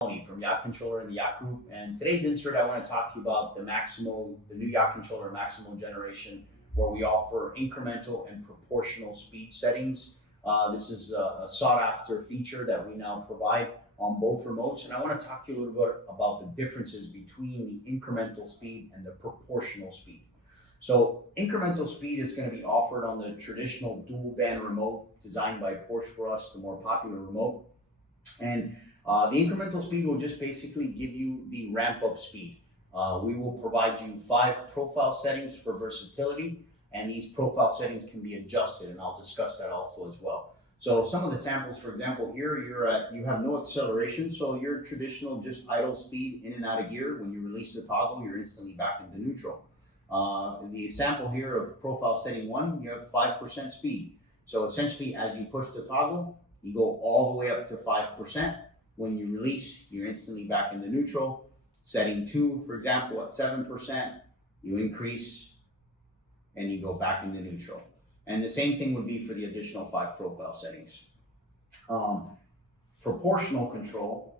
From Yacht Controller and the Yacht Group, and today's insert I want to talk to you about the Maximo, the new Yacht Controller Maximo generation, where we offer incremental and proportional speed settings. This is a sought after feature that we now provide on both remotes, and I want to talk to you a little bit about the differences between the incremental speed and the proportional speed. So incremental speed is going to be offered on the traditional dual band remote designed by Porsche for us, the more popular remote. And the incremental speed will just basically give you the ramp up speed. We will provide you 5 profile settings for versatility, and these profile settings can be adjusted, and I'll discuss that also as well. So some of the samples, for example, here you have no acceleration, so your traditional just idle speed in and out of gear. When you release the toggle, you're instantly back into neutral. The sample here of profile setting 1, you have 5% speed. So essentially, as you push the toggle, you go all the way up to 5%. When you release, you're instantly back into neutral. Setting 2, for example, at 7%, you increase and you go back into neutral. And the same thing would be for the additional 5 profile settings. Proportional control.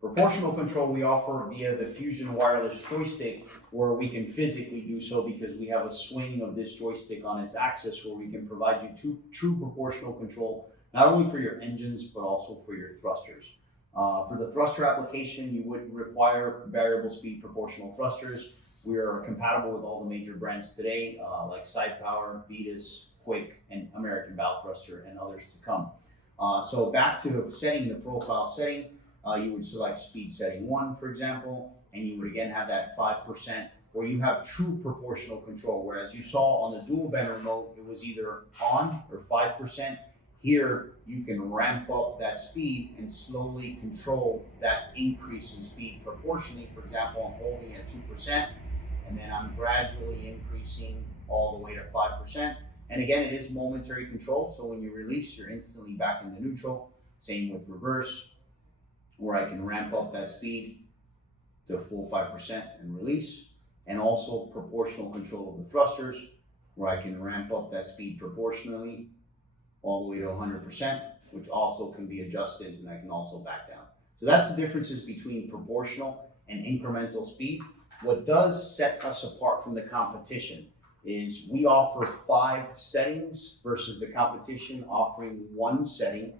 Proportional control we offer via the Fusion wireless joystick, where we can physically do so because we have a swing of this joystick on its axis where we can provide you true proportional control, not only for your engines, but also for your thrusters. For the thruster application, you would require variable speed proportional thrusters. We are compatible with all the major brands today, like Side Power, Vetus, Quick, and American Bow Thruster, and others to come. So back to setting the profile setting. You would select speed setting 1, for example, and you would again have that 5% where you have true proportional control. Whereas you saw on the dual band remote, it was either on or 5%. Here, you can ramp up that speed and slowly control that increase in speed proportionally. For example, I'm holding at 2%, and then I'm gradually increasing all the way to 5%. And again, it is momentary control. So when you release, you're instantly back into neutral. Same with reverse, where I can ramp up that speed to a full 5% and release, and also proportional control of the thrusters, where I can ramp up that speed proportionally all the way to 100%, which also can be adjusted, and I can also back down. So that's the differences between proportional and incremental speed. What does set us apart from the competition is we offer 5 settings versus the competition offering 1 setting.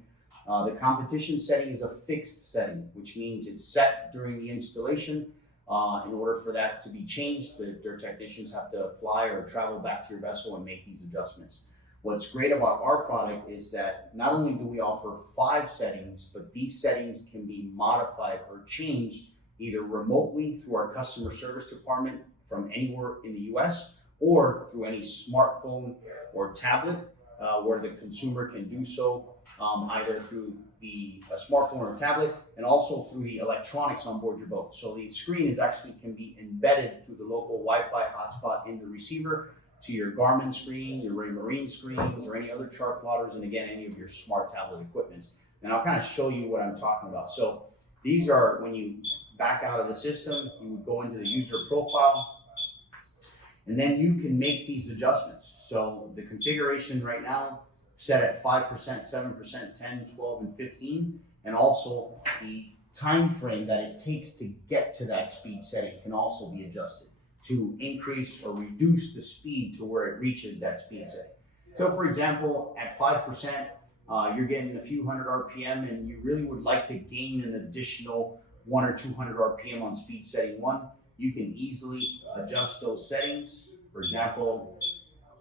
The competition setting is a fixed setting, which means it's set during the installation. In order for that to be changed, their technicians have to fly or travel back to your vessel and make these adjustments. What's great about our product is that not only do we offer 5 settings, but these settings can be modified or changed either remotely through our customer service department from anywhere in the US, or through any smartphone or tablet, where the consumer can do so either through a smartphone or tablet, and also through the electronics on board your boat. So the screen can be embedded through the local Wi-Fi hotspot in the receiver to your Garmin screen, your Raymarine screens, or any other chart plotters, and again, any of your smart tablet equipments. And I'll kind of show you what I'm talking about. So these are, when you back out of the system, you would go into the user profile, and then you can make these adjustments. So the configuration right now set at 5%, 7%, 10, 12, and 15, and also the time frame that it takes to get to that speed setting can also be adjusted to increase or reduce the speed to where it reaches that speed setting. So for example, at 5%, you're getting a few hundred RPM, and you really would like to gain an additional 100 or 200 RPM on speed setting 1. You can easily adjust those settings. For example,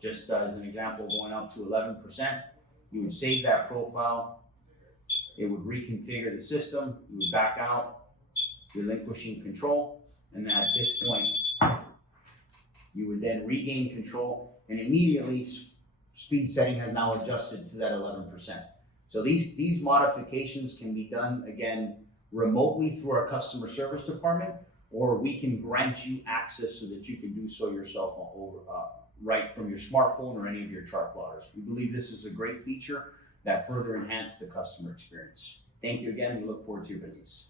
just as an example, going up to 11%, you would save that profile. It would reconfigure the system. You would back out, relinquishing control, and then at this point, you would then regain control, and immediately speed setting has now adjusted to that 11%. So these modifications can be done, again, remotely through our customer service department, or we can grant you access so that you can do so yourself right from your smartphone or any of your chart plotters. We believe this is a great feature that further enhances the customer experience. Thank you again. We look forward to your business.